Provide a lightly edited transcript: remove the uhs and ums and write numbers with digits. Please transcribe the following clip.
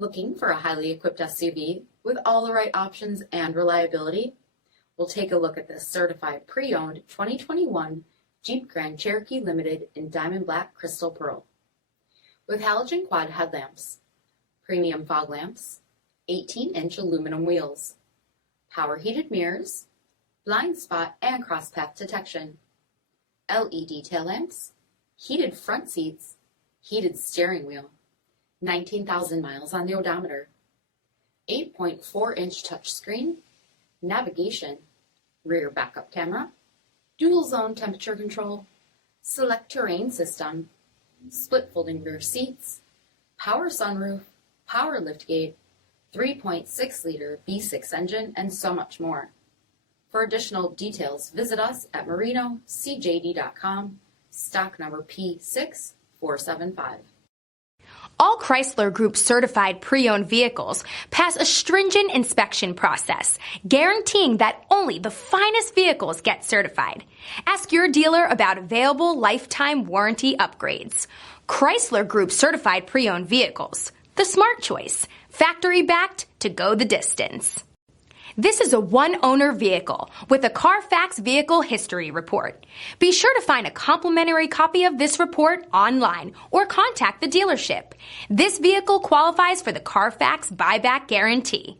Looking for a highly equipped SUV with all the right options and reliability? We'll take a look at this certified pre-owned 2021 Jeep Grand Cherokee Limited in Diamond Black Crystal Pearl. With halogen quad headlamps, premium fog lamps, 18-inch aluminum wheels, power heated mirrors, blind spot and cross path detection, LED tail lamps, heated front seats, heated steering wheel, 19,000 miles on the odometer, 8.4-inch touchscreen, navigation, rear backup camera, dual zone temperature control, SELEC-TERRAIN system, split folding rear seats, power sunroof, power liftgate, 3.6-liter V6 engine, and so much more. For additional details, visit us at marinocjd.com, stock number P6475. All Chrysler Group certified pre-owned vehicles pass a stringent inspection process, guaranteeing that only the finest vehicles get certified. Ask your dealer about available lifetime warranty upgrades. Chrysler Group certified pre-owned vehicles, the smart choice, factory backed to go the distance. This is a one-owner vehicle with a CARFAX vehicle history report. Be sure to find a complimentary copy of this report online or contact the dealership. This vehicle qualifies for the CARFAX buyback guarantee.